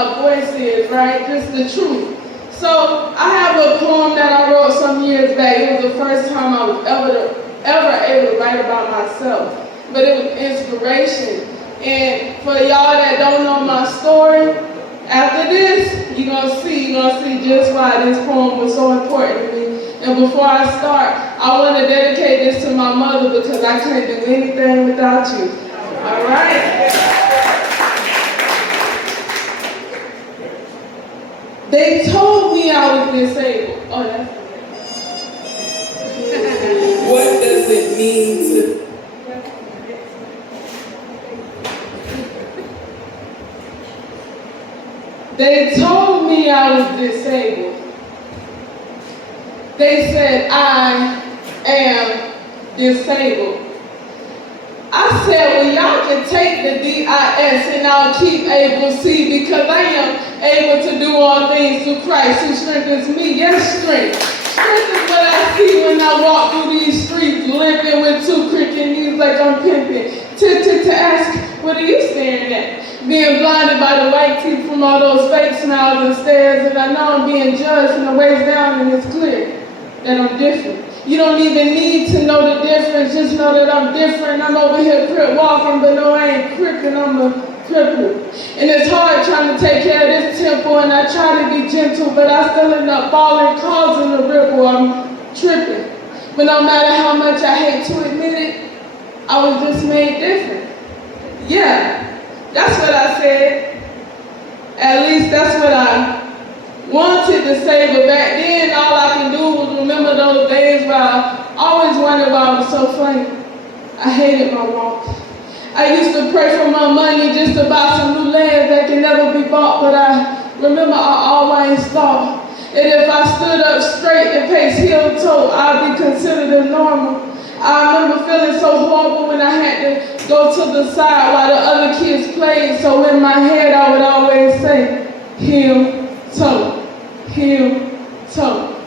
my voice is, right? Just the truth. So I have a poem that I wrote some years back. It was the first time I was ever able to write about myself. But it was inspiration. And for y'all that don't know my story, after this, you're gonna see just why this poem was so important to me. And before I start, I want to dedicate this to my mother because I can't do anything without you. All right? They told me I was disabled. Oh, that's What does it mean to... They told me I was disabled. They said I am disabled. I said, well, y'all can take the DIS and I'll keep able C because I am able to do all things through Christ who strengthens me. Yes, strength. Strength is what I see when I walk through these streets, limping with two cricket knees like I'm pimping. Tempted to ask, what are you staring at? Being blinded by the white teeth from all those fake smiles and stares, and I know I'm being judged from the waist down, and it's clear that I'm different. You don't even need to know the difference, just know that I'm different. I'm over here crip walking, but no, I ain't crippin', I'm a cripple. And it's hard trying to take care of this temple, and I try to be gentle, but I still end up falling, causing a ripple. I'm tripping. But no matter how much I hate to admit it, I was just made different. Yeah. That's what I said. At least that's what I wanted to say, but back then all I can do was remember those days where I always wondered why I was so funny. I hated my walk. I used to pray for my money just to buy some new lands that can never be bought, but I remember I always thought that if I stood up straight and paced heel to toe, I'd be considered as normal. I remember feeling so horrible when I had to go to the side while the other kids played, so in my head I would always say, heel, toe, heel, toe.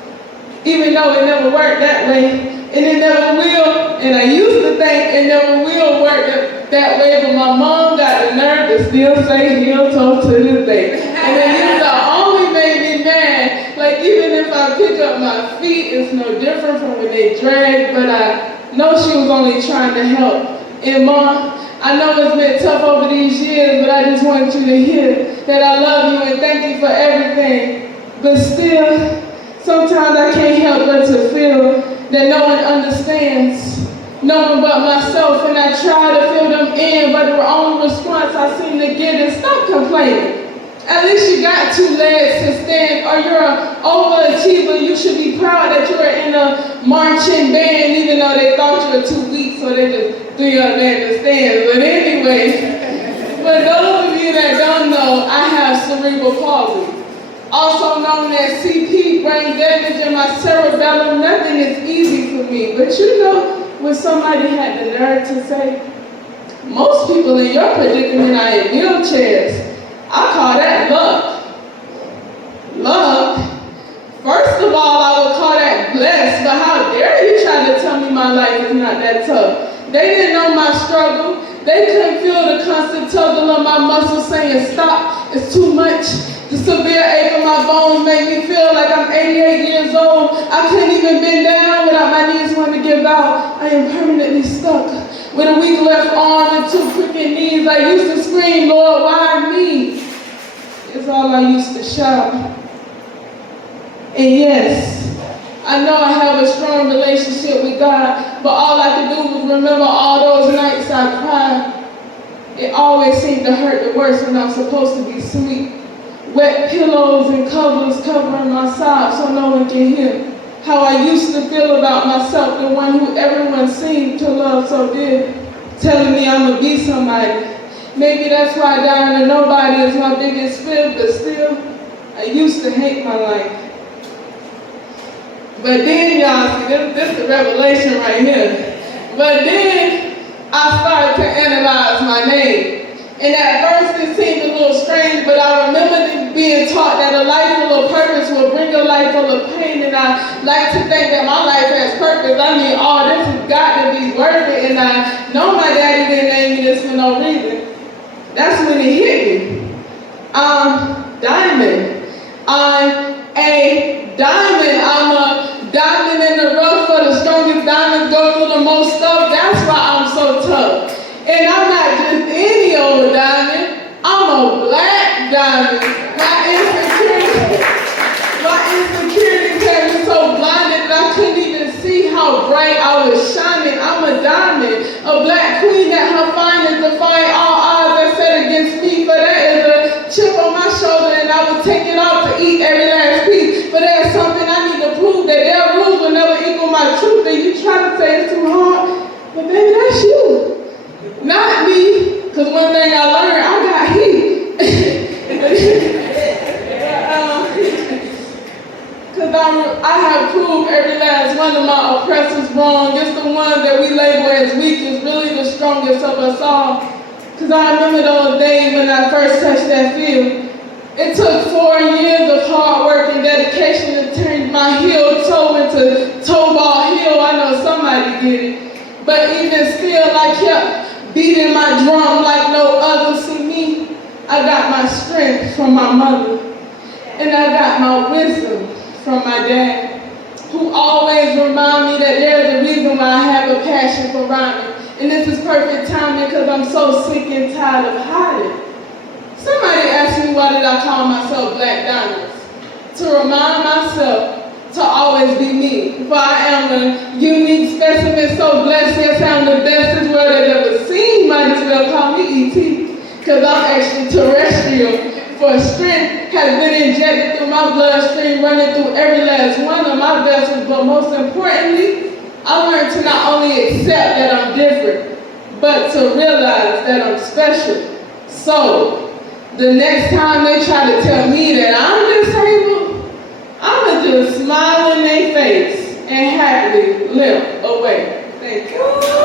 Even though it never worked that way, and it never will, and I used to think it never will work that way, but my mom got the nerve to still say heel, toe to this day. And it used to only make me mad. Like even if I pick up my feet, it's no different from when they drag, but I know she was only trying to help. And Mom, I know it's been tough over these years, but I just want you to hear that I love you and thank you for everything. But still, sometimes I can't help but to feel that no one understands, no one but myself, and I try to fill them in, but the only response I seem to get is stop complaining. At least you got two legs to stand, or you're an overachiever. You should be proud that you're in a marching band, even though they thought you were too weak, so they just threw you up there in the stands. But anyway, for those of you that don't know, I have cerebral palsy, also known as CP, brain damage in my cerebellum. Nothing is easy for me, but you know when somebody had the nerve to say, most people in your predicament are in wheelchairs. I call that luck. Luck? First of all, I would call that blessed, but how dare you try to tell me my life is not that tough? They didn't know my struggle. They couldn't feel the constant tuggle of my muscles saying stop, it's too much. The severe ache of my bones made me feel like I'm 88 years old. I couldn't even bend down without my knees wanting to give out. I am permanently stuck. With a weak left arm and two crooked knees, I used to scream, Lord, why me? It's all I used to shout. And yes, I know I have a strong relationship with God, but all I could do was remember all those nights I cried. It always seemed to hurt the worst when I'm supposed to be asleep. Wet pillows and covers covering my sobs so no one can hear. How I used to feel about myself, the one who everyone seemed to love so dear, telling me I'm gonna be somebody. Maybe that's why dying to nobody is my biggest fear, but still, I used to hate my life. But then, y'all, see, this is the revelation right here. But then, I started to analyze my name. And at first, it seemed a little strange, but I remember being taught that a life full of purpose will bring a life full of pain, and I like to think that my life has purpose. I mean, all this has got to be worth it, and I know my daddy didn't name me this for no reason. That's when it hit me. diamond. I'm a diamond. I'm a diamond in the rough for the strongest diamonds go through the most stuff. That's why I'm so tough. And I'm not just any old diamond. I'm a black diamond. My insecurity had me so blinded that I couldn't even see how bright I was shining. I'm a diamond, a black queen at her finest, defying all odds that set against me. For that is a chip on my shoulder, and I would take it off to eat every last piece. But there's something I need to prove, that their rules will never equal my truth. And you try to say it's too hard, but baby, that's you, not me. Because one thing I learned, I got heat. Because I have proved every last one of my oppressors wrong. It's the one that we label as weak is really the strongest of us all. Because I remember those days when I first touched that field. It took 4 years of hard work and dedication to turn my heel toe into toe ball heel. I know somebody get it. But even still, I kept beating my drum like no other. See me, I got my strength from my mother. And I got my wisdom from my dad, who always remind me that there's a reason why I have a passion for rhyming. And this is perfect timing because I'm so sick and tired of hiding. Somebody asked me why did I call myself Black Diamonds? To remind myself to always be me. For I am a unique specimen, so blessed, yes, I'm the bestest world I've ever seen. Might as well call me E.T. because I'm actually terrestrial. For strength has been injected through my bloodstream, running through every last one of my vessels. But most importantly, I learned to not only accept that I'm different, but to realize that I'm special. So, the next time they try to tell me that I'm disabled, I'ma just smile in their face and happily limp away. Thank you.